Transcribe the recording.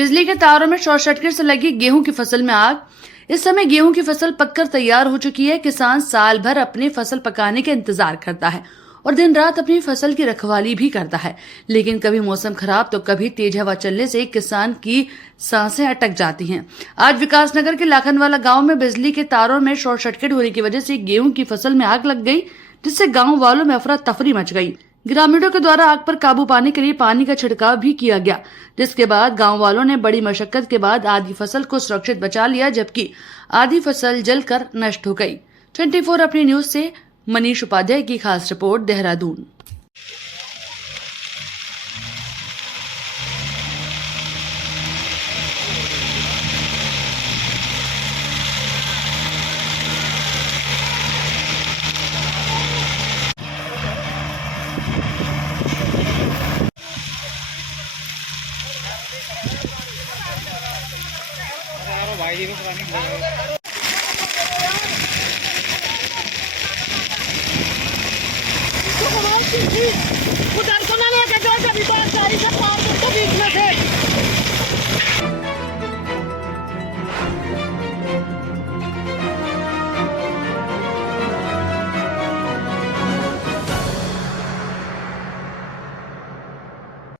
बिजली के तारों में शॉर्ट सर्किट से लगी गेहूं की फसल में आग। इस समय गेहूं की फसल पककर तैयार हो चुकी है। किसान साल भर अपनी फसल पकाने के इंतजार करता है और दिन रात अपनी फसल की रखवाली भी करता है, लेकिन कभी मौसम खराब तो कभी तेज हवा चलने से किसान की सांसें अटक जाती हैं। आज विकासनगर के लाखनवाला गांव में बिजली के तारों में शॉर्ट सर्किट होने की वजह से गेहूं की फसल में आग लग गई, जिससे गांव वालों में अफरा तफरी मच गई। ग्रामीणों के द्वारा आग पर काबू पाने के लिए पानी का छिड़काव भी किया गया, जिसके बाद गांव वालों ने बड़ी मशक्कत के बाद आधी फसल को सुरक्षित बचा लिया, जबकि आधी फसल जलकर नष्ट हो गई। 24 अपनी न्यूज से मनीष उपाध्याय की खास रिपोर्ट, देहरादून। भाई जी को उधर को ना लेके जाओ,